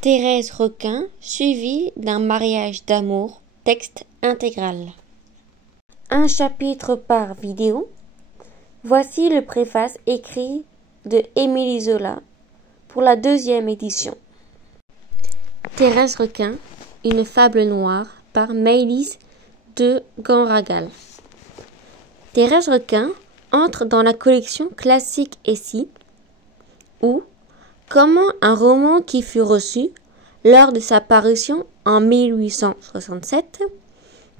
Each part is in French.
Thérèse Requin, suivi d'un mariage d'amour, texte intégral. Un chapitre par vidéo. Voici le préface écrit de Émilie Zola pour la 2e édition. Thérèse Requin, une fable noire par Maëlys de Ganragal. Thérèse Requin entre dans la collection Classique Essai, où, comme un roman qui fut reçu, lors de sa parution en 1867,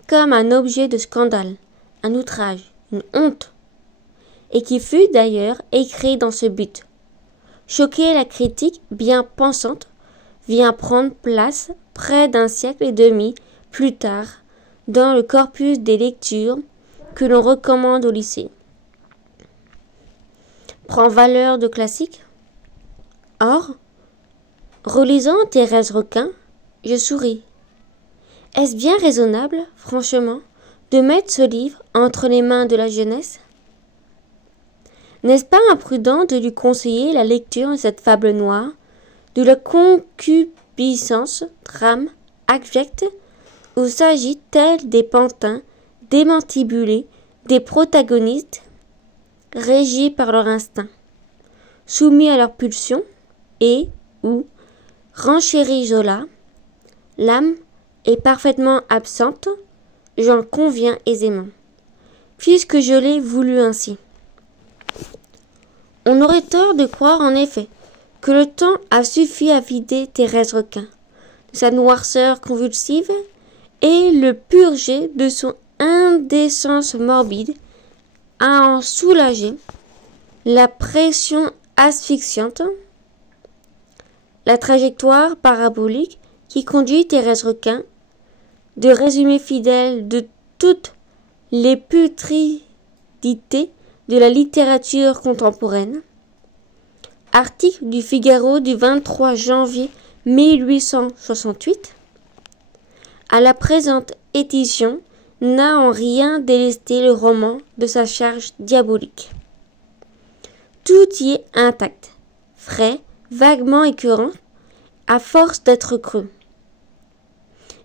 comme un objet de scandale, un outrage, une honte, et qui fut d'ailleurs écrit dans ce but. Choquer la critique bien pensante vient prendre place près d'un siècle et demi plus tard dans le corpus des lectures que l'on recommande au lycée. Prend valeur de classique. Or, relisant Thérèse Requin, je souris. Est-ce bien raisonnable, franchement, de mettre ce livre entre les mains de la jeunesse? N'est-ce pas imprudent de lui conseiller la lecture de cette fable noire, de la concupiscence, drame, abject, où s'agit tel des pantins démantibulés, des protagonistes régis par leur instinct, soumis à leur pulsion, et où, renchérit Zola, l'âme est parfaitement absente, j'en conviens aisément, puisque je l'ai voulu ainsi. On aurait tort de croire en effet que le temps a suffi à vider Thérèse Requin de sa noirceur convulsive et le purger de son indécence morbide, à en soulager la pression asphyxiante. La trajectoire parabolique qui conduit Thérèse Requin, de résumé fidèle de toutes les putridités de la littérature contemporaine. Article du Figaro du 23 janvier 1868. À la présente édition n'a en rien délesté le roman de sa charge diabolique. Tout y est intact, frais, vaguement écœurant, à force d'être creux,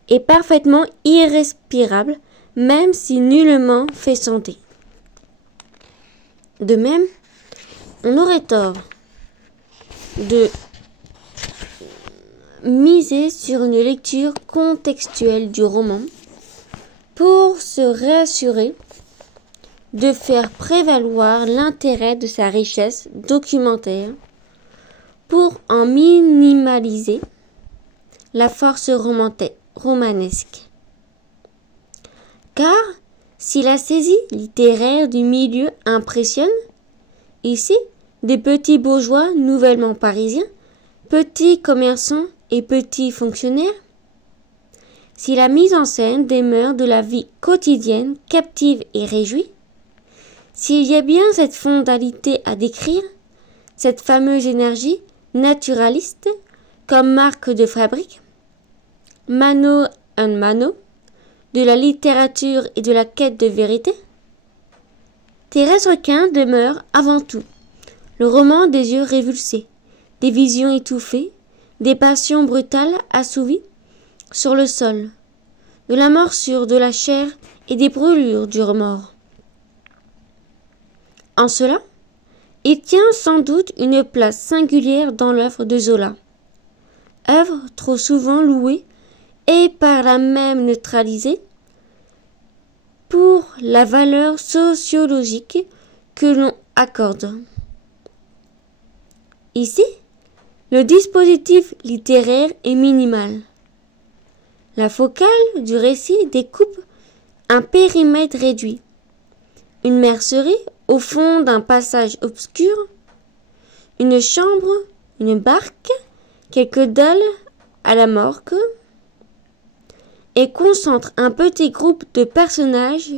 et parfaitement irrespirable, même si nullement fait santé. De même, on aurait tort de miser sur une lecture contextuelle du roman pour se réassurer de faire prévaloir l'intérêt de sa richesse documentaire pour en minimaliser la force romanesque. Car si la saisie littéraire du milieu impressionne, ici, des petits bourgeois nouvellement parisiens, petits commerçants et petits fonctionnaires, si la mise en scène des mœurs de la vie quotidienne captive et réjouit, s'il y a bien cette fondalité à décrire, cette fameuse énergie naturaliste comme marque de fabrique, mano a mano, de la littérature et de la quête de vérité, Thérèse Requin demeure avant tout le roman des yeux révulsés, des visions étouffées, des passions brutales assouvies sur le sol, de la morsure de la chair et des brûlures du remords. En cela, il tient sans doute une place singulière dans l'œuvre de Zola, œuvre trop souvent louée et par là même neutralisée pour la valeur sociologique que l'on accorde. Ici, le dispositif littéraire est minimal. La focale du récit découpe un périmètre réduit, une mercerie au fond d'un passage obscur, une chambre, une barque, quelques dalles à la morgue, et concentre un petit groupe de personnages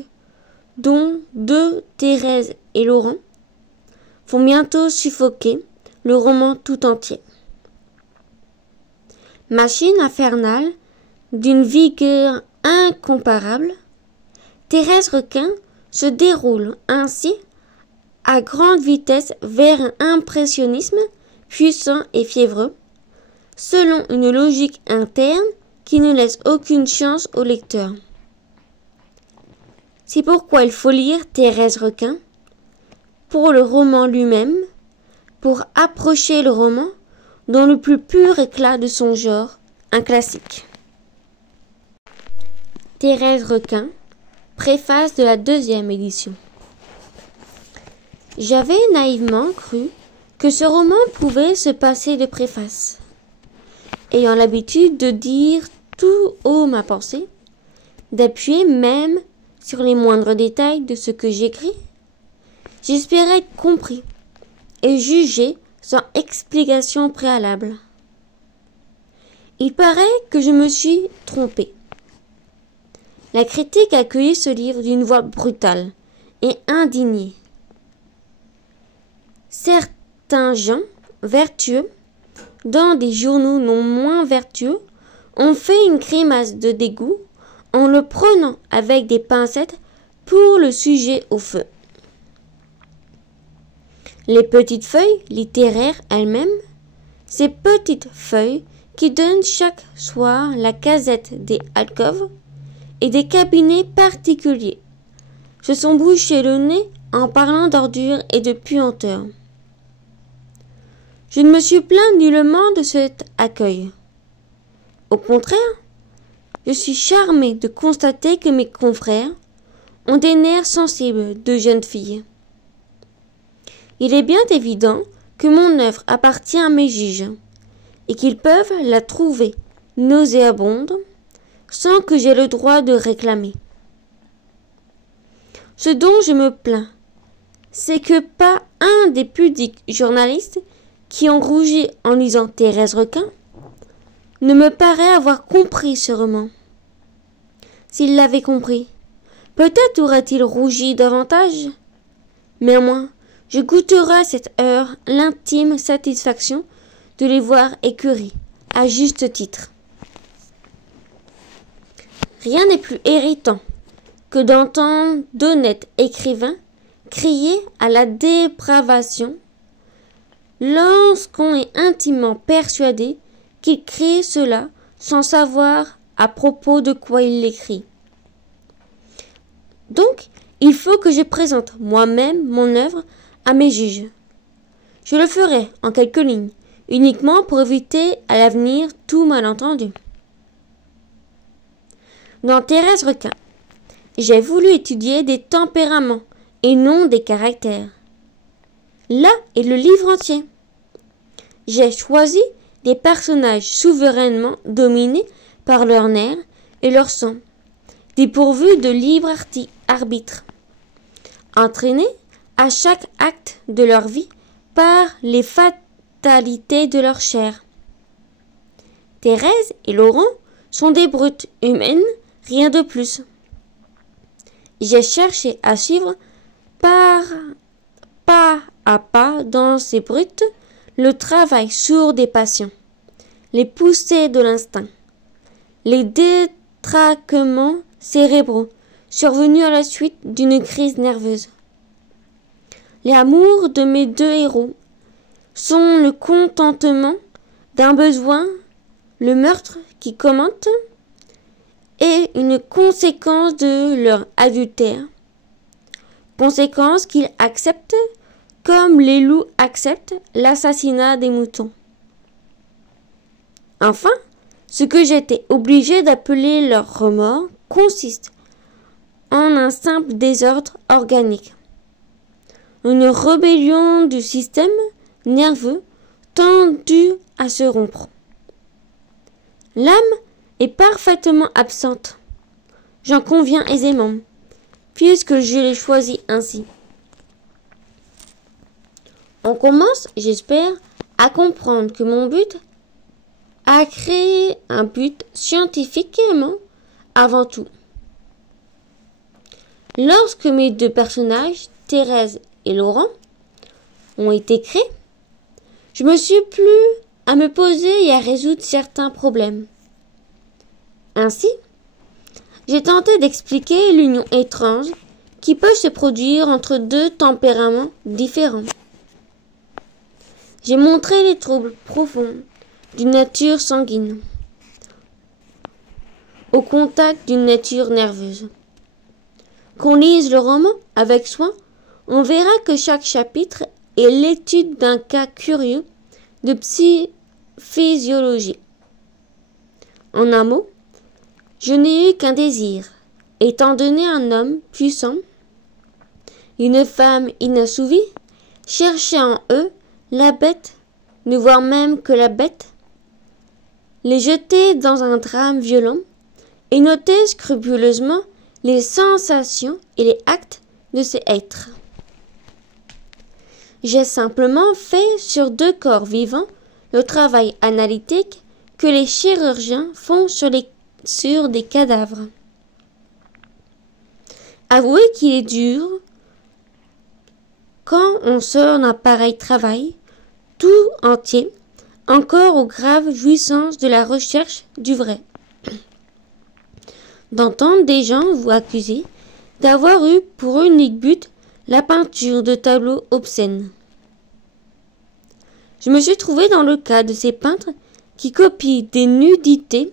dont deux, Thérèse et Laurent, vont bientôt suffoquer le roman tout entier. Machine infernale d'une vigueur incomparable, Thérèse Requin se déroule ainsi à grande vitesse vers un impressionnisme puissant et fiévreux, selon une logique interne qui ne laisse aucune chance au lecteur. C'est pourquoi il faut lire Thérèse Requin, pour le roman lui-même, pour approcher le roman dans le plus pur éclat de son genre, un classique. Thérèse Requin, préface de la 2e édition. J'avais naïvement cru que ce roman pouvait se passer de préface. Ayant l'habitude de dire tout haut ma pensée, d'appuyer même sur les moindres détails de ce que j'écris, j'espérais être compris et jugé sans explication préalable. Il paraît que je me suis trompé. La critique a accueilli ce livre d'une voix brutale et indignée. Certains gens vertueux, dans des journaux non moins vertueux, ont fait une grimace de dégoût en le prenant avec des pincettes pour le sujet au feu. Les petites feuilles littéraires elles-mêmes, ces petites feuilles qui donnent chaque soir la casette des alcôves et des cabinets particuliers, se sont bouchés le nez en parlant d'ordures et de puanteur. Je ne me suis plaint nullement de cet accueil. Au contraire, je suis charmé de constater que mes confrères ont des nerfs sensibles de jeunes filles. Il est bien évident que mon œuvre appartient à mes juges et qu'ils peuvent la trouver nauséabonde sans que j'aie le droit de réclamer. Ce dont je me plains, c'est que pas un des pudiques journalistes qui ont rougi en lisant Thérèse Requin ne me paraît avoir compris ce roman. S'il l'avait compris, peut-être aurait-il rougi davantage. Néanmoins, je goûterai à cette heure l'intime satisfaction de les voir écurer, à juste titre. Rien n'est plus irritant que d'entendre d'honnêtes écrivains crier à la dépravation lorsqu'on est intimement persuadé qu'il crie cela sans savoir à propos de quoi il l'écrit. Donc, il faut que je présente moi-même mon œuvre à mes juges. Je le ferai en quelques lignes, uniquement pour éviter à l'avenir tout malentendu. Dans Thérèse Requin, j'ai voulu étudier des tempéraments et non des caractères. Là est le livre entier. J'ai choisi des personnages souverainement dominés par leurs nerfs et leur sang, dépourvus de libre arbitre, entraînés à chaque acte de leur vie par les fatalités de leur chair. Thérèse et Laurent sont des brutes humaines, rien de plus. J'ai cherché à suivre pas à pas dans ces brutes le travail sourd des passions, les poussées de l'instinct, les détraquements cérébraux survenus à la suite d'une crise nerveuse. Les amours de mes deux héros sont le contentement d'un besoin, le meurtre qui commente, et une conséquence de leur adultère, conséquence qu'ils acceptent comme les loups acceptent l'assassinat des moutons. Enfin, ce que j'étais obligé d'appeler leur remords consiste en un simple désordre organique, une rébellion du système nerveux tendu à se rompre. L'âme est parfaitement absente, j'en conviens aisément, puisque je l'ai choisi ainsi. On commence, j'espère, à comprendre que mon but a créé un but scientifiquement avant tout. Lorsque mes deux personnages, Thérèse et Laurent, ont été créés, je me suis plu à me poser et à résoudre certains problèmes. Ainsi, j'ai tenté d'expliquer l'union étrange qui peut se produire entre deux tempéraments différents. J'ai montré les troubles profonds d'une nature sanguine, au contact d'une nature nerveuse. Qu'on lise le roman avec soin, on verra que chaque chapitre est l'étude d'un cas curieux de physiologie. En un mot, je n'ai eu qu'un désir, étant donné un homme puissant, une femme inassouvie, chercher en eux la bête, ne voir même que la bête, les jeter dans un drame violent et noter scrupuleusement les sensations et les actes de ces êtres. J'ai simplement fait sur 2 corps vivants le travail analytique que les chirurgiens font sur des cadavres. Avouez qu'il est dur, quand on sort d'un pareil travail, tout entier, encore aux graves jouissances de la recherche du vrai, d'entendre des gens vous accuser d'avoir eu pour unique but la peinture de tableaux obscènes. Je me suis trouvé dans le cas de ces peintres qui copient des nudités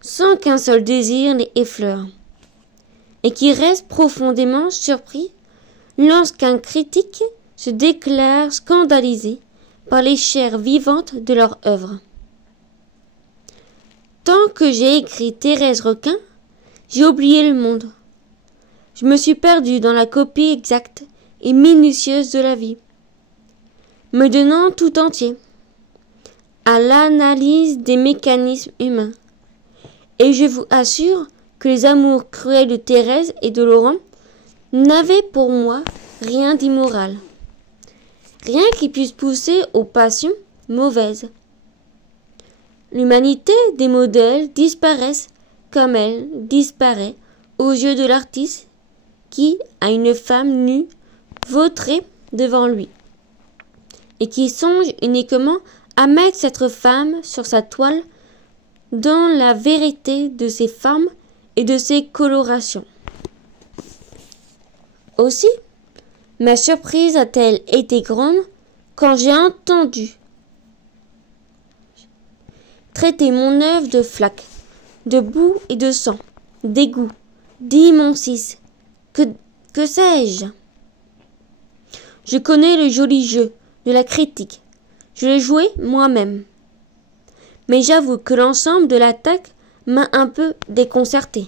sans qu'un seul désir les effleure, et qui restent profondément surpris lorsqu'un critique se déclare scandalisé par les chairs vivantes de leur œuvre. Tant que j'ai écrit Thérèse Requin, j'ai oublié le monde. Je me suis perdu dans la copie exacte et minutieuse de la vie, me donnant tout entier à l'analyse des mécanismes humains. Et je vous assure que les amours cruels de Thérèse et de Laurent n'avaient pour moi rien d'immoral, rien qui puisse pousser aux passions mauvaises. L'humanité des modèles disparaissent comme elle disparaît aux yeux de l'artiste qui a une femme nue vautrée devant lui et qui songe uniquement à mettre cette femme sur sa toile dans la vérité de ses formes et de ses colorations. Aussi, ma surprise a-t-elle été grande quand j'ai entendu traiter mon œuvre de flaques, de boue et de sang, d'égout, d'immondices, que sais-je. Je connais le joli jeu de la critique, je l'ai joué moi-même. Mais j'avoue que l'ensemble de l'attaque m'a un peu déconcerté.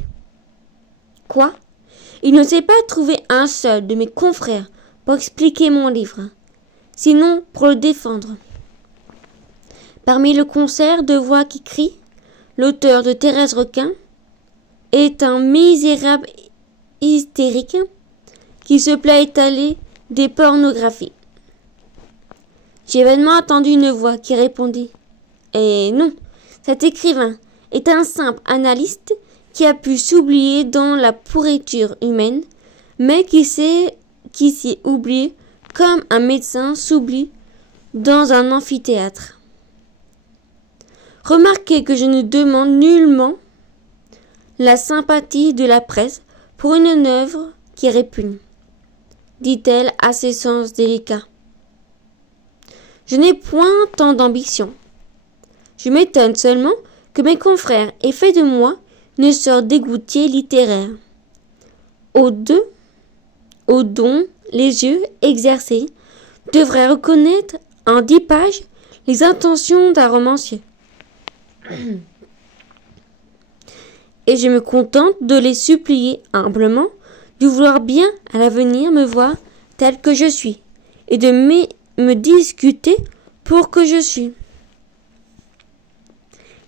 Quoi ? Il ne s'est pas trouvé un seul de mes confrères pour expliquer mon livre, sinon pour le défendre. Parmi le concert de voix qui crient, l'auteur de Thérèse Requin est un misérable hystérique qui se plaît à étaler des pornographies. J'ai vainement attendu une voix qui répondit « Eh non, cet écrivain est un simple analyste qui a pu s'oublier dans la pourriture humaine, mais qui s'est oublié comme un médecin s'oublie dans un amphithéâtre. Remarquez que je ne demande nullement la sympathie de la presse pour une œuvre qui répugne, dit-elle à ses sens délicats. Je n'ai point tant d'ambition. Je m'étonne seulement que mes confrères aient fait de moi une sorte d'égoutier littéraire, aux dont les yeux exercés devraient reconnaître en 10 pages les intentions d'un romancier. Et je me contente de les supplier humblement de vouloir bien à l'avenir me voir tel que je suis et de me discuter pour que je suis.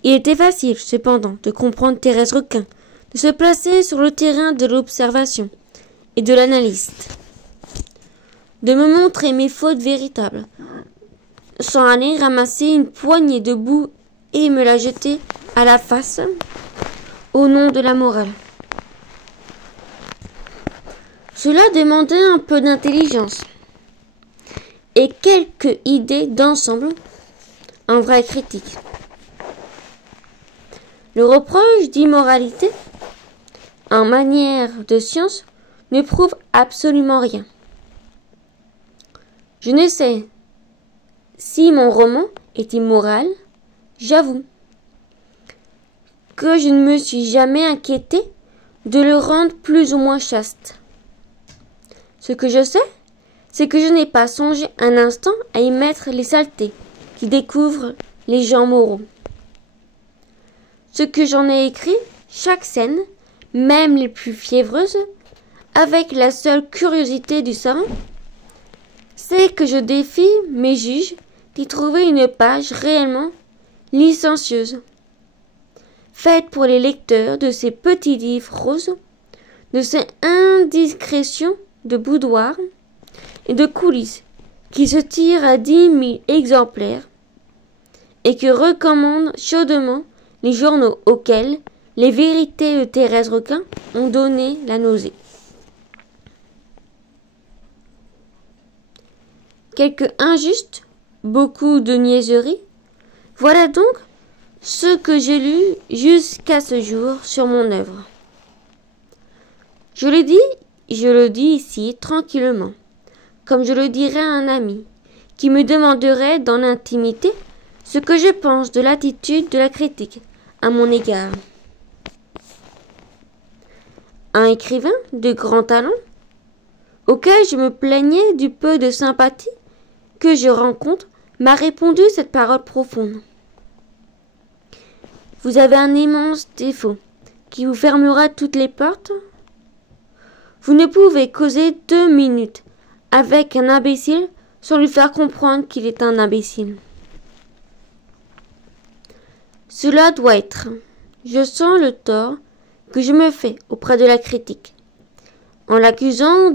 Il était facile, cependant, de comprendre Thérèse Requin, de se placer sur le terrain de l'observation et de l'analyste, de me montrer mes fautes véritables, sans aller ramasser une poignée de boue et me la jeter à la face au nom de la morale. Cela demandait un peu d'intelligence et quelques idées d'ensemble en vraie critique. Le reproche d'immoralité en manière de science ne prouve absolument rien. Je ne sais si mon roman est immoral, j'avoue que je ne me suis jamais inquiété de le rendre plus ou moins chaste. Ce que je sais, c'est que je n'ai pas songé un instant à y mettre les saletés qui découvrent les gens moraux. Ce que j'en ai écrit, chaque scène, même les plus fiévreuses, avec la seule curiosité du savant, c'est que je défie mes juges d'y trouver une page réellement licencieuse, faite pour les lecteurs de ces petits livres roses, de ces indiscrétions de boudoir et de coulisses qui se tirent à 10 000 exemplaires et que recommandent chaudement les journaux auxquels les vérités de Thérèse Requin ont donné la nausée. Quelques injustes, beaucoup de niaiseries, voilà donc ce que j'ai lu jusqu'à ce jour sur mon œuvre. Je le dis ici tranquillement, comme je le dirais à un ami, qui me demanderait dans l'intimité ce que je pense de l'attitude de la critique à mon égard. Un écrivain de grand talent, auquel je me plaignais du peu de sympathie que je rencontre, m'a répondu cette parole profonde. Vous avez un immense défaut qui vous fermera toutes les portes. Vous ne pouvez causer 2 minutes avec un imbécile sans lui faire comprendre qu'il est un imbécile. Cela doit être. Je sens le tort que je me fais auprès de la critique, en l'accusant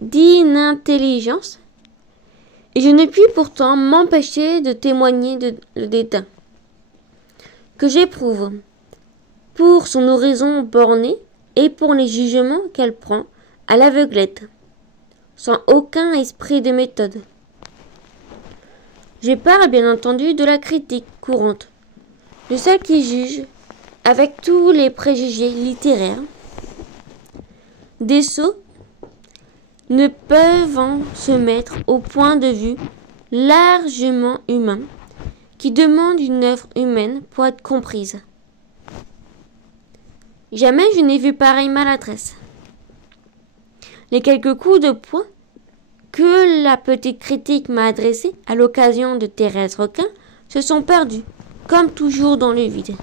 d'inintelligence, et je ne puis pourtant m'empêcher de témoigner le dédain que j'éprouve pour son horizon borné et pour les jugements qu'elle prend à l'aveuglette, sans aucun esprit de méthode. Je parle bien entendu de la critique courante, de celle qui juge avec tous les préjugés littéraires. Des sots ne peuvent se mettre au point de vue largement humain qui demande une œuvre humaine pour être comprise. Jamais je n'ai vu pareille maladresse. Les quelques coups de poing que la petite critique m'a adressés à l'occasion de Thérèse Requin se sont perdus, comme toujours dans le vide.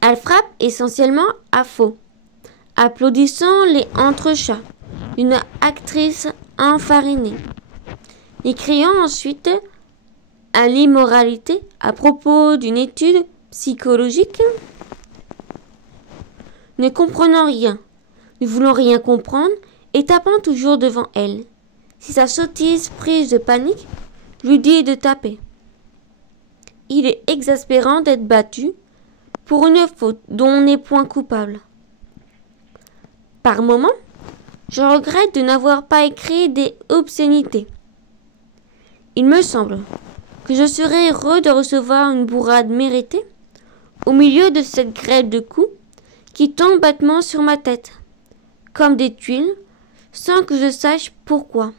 Elle frappe essentiellement à faux, applaudissant les entrechats d'une actrice enfarinée, et criant ensuite à l'immoralité à propos d'une étude psychologique. Ne comprenant rien, ne voulant rien comprendre, et tapant toujours devant elle. Si sa sottise prise de panique lui dit de taper. Il est exaspérant d'être battu pour une faute dont on n'est point coupable. Par moments, je regrette de n'avoir pas écrit des obscénités. Il me semble que je serais heureux de recevoir une bourrade méritée au milieu de cette grêle de coups qui tombe bêtement sur ma tête, comme des tuiles, sans que je sache pourquoi.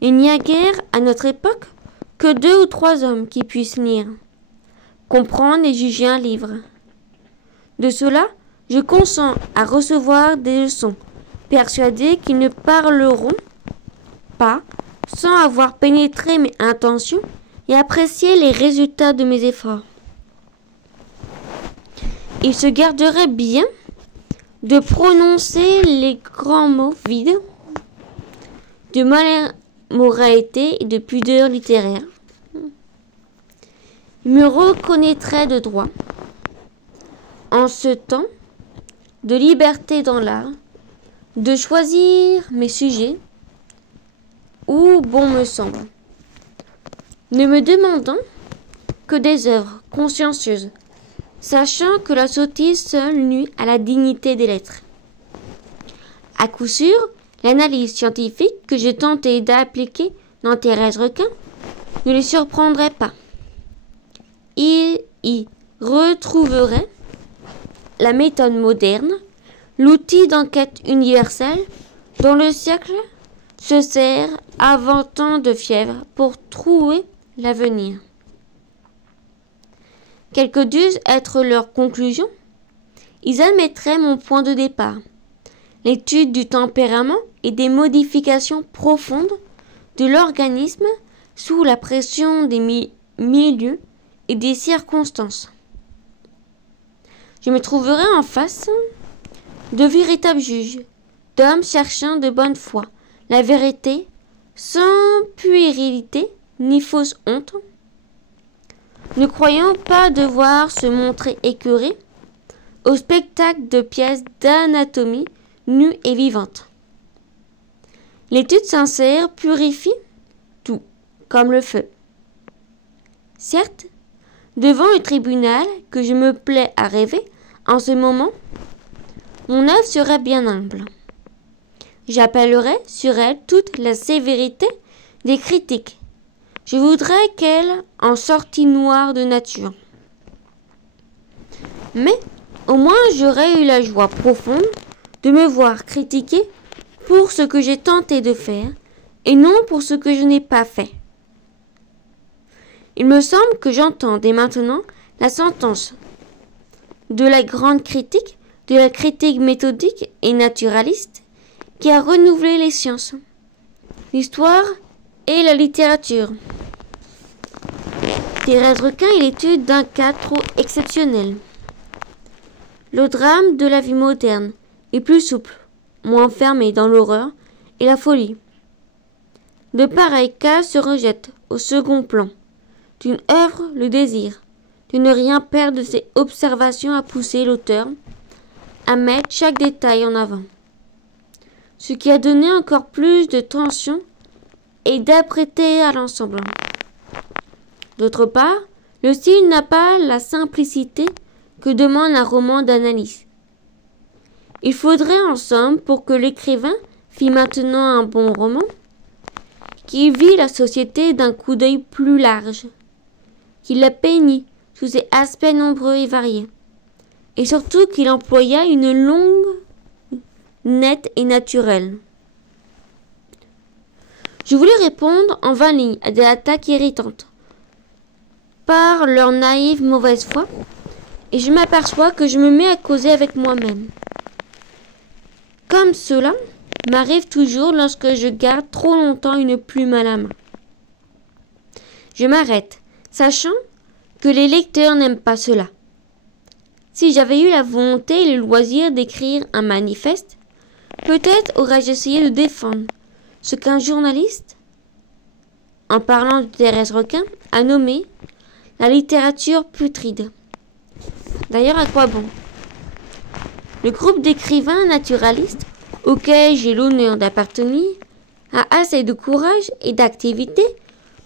Il n'y a guère, à notre époque, que 2 ou 3 hommes qui puissent lire, comprendre et juger un livre. De cela, je consens à recevoir des leçons, persuadé qu'ils ne parleront pas sans avoir pénétré mes intentions et apprécié les résultats de mes efforts. Ils se garderaient bien de prononcer les grands mots vides de moralité et de pudeur littéraire. Ils me reconnaîtraient de droit, en ce temps de liberté dans l'art, de choisir mes sujets où bon me semble, ne me demandant que des œuvres consciencieuses, sachant que la sottise seule nuit à la dignité des lettres. À coup sûr, l'analyse scientifique que j'ai tenté d'appliquer dans Thérèse Requin ne les surprendrait pas. Il y retrouverait la méthode moderne, l'outil d'enquête universelle dont le siècle se serrent avant tant de fièvre pour trouer l'avenir. Quelle que dût être leur conclusion, ils admettraient mon point de départ, l'étude du tempérament et des modifications profondes de l'organisme sous la pression des milieux et des circonstances. Je me trouverai en face de véritables juges, d'hommes cherchant de bonne foi la vérité, sans puérilité ni fausse honte, ne croyant pas devoir se montrer écœurés au spectacle de pièces d'anatomie nues et vivantes. L'étude sincère purifie tout, comme le feu. Certes, devant le tribunal que je me plais à rêver en ce moment, mon œuvre serait bien humble. J'appellerais sur elle toute la sévérité des critiques. Je voudrais qu'elle en sortît noire de nature. Mais au moins j'aurais eu la joie profonde de me voir critiquer pour ce que j'ai tenté de faire et non pour ce que je n'ai pas fait. Il me semble que j'entends dès maintenant la sentence de la grande critique, de la critique méthodique et naturaliste qui a renouvelé les sciences, l'histoire et la littérature. Thérèse Requin est l'étude d'un cas trop exceptionnel. Le drame de la vie moderne est plus souple, moins enfermé dans l'horreur et la folie. De pareils cas se rejettent au second plan. D'une œuvre, le désir de ne rien perdre de ses observations a poussé l'auteur à mettre chaque détail en avant, ce qui a donné encore plus de tension et d'apprêter à l'ensemble. D'autre part, le style n'a pas la simplicité que demande un roman d'analyse. Il faudrait en somme, pour que l'écrivain fît maintenant un bon roman, qu'il vit la société d'un coup d'œil plus large, qu'il la peignît sous ses aspects nombreux et variés, et surtout qu'il employât une langue nette et naturelle. Je voulais répondre en 20 lignes à des attaques irritantes par leur naïve mauvaise foi, et je m'aperçois que je me mets à causer avec moi-même. Comme cela m'arrive toujours lorsque je garde trop longtemps une plume à la main. Je m'arrête, sachant que les lecteurs n'aiment pas cela. Si j'avais eu la volonté et le loisir d'écrire un manifeste, peut-être aurais-je essayé de défendre ce qu'un journaliste, en parlant de Thérèse Requin, a nommé la littérature putride. D'ailleurs, à quoi bon? Le groupe d'écrivains naturalistes auquel j'ai l'honneur d'appartenir a assez de courage et d'activité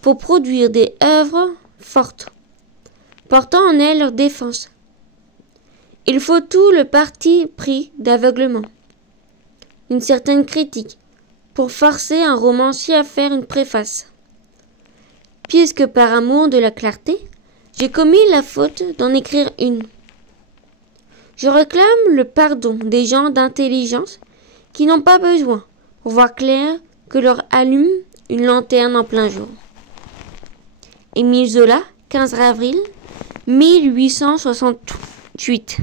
pour produire des œuvres fortes, portant en elles leur défense. Il faut tout le parti pris d'aveuglement, une certaine critique, pour forcer un romancier à faire une préface. Puisque par amour de la clarté, j'ai commis la faute d'en écrire une. Je réclame le pardon des gens d'intelligence qui n'ont pas besoin, pour voir clair, que leur allume une lanterne en plein jour. Émile Zola, 15 avril 1868.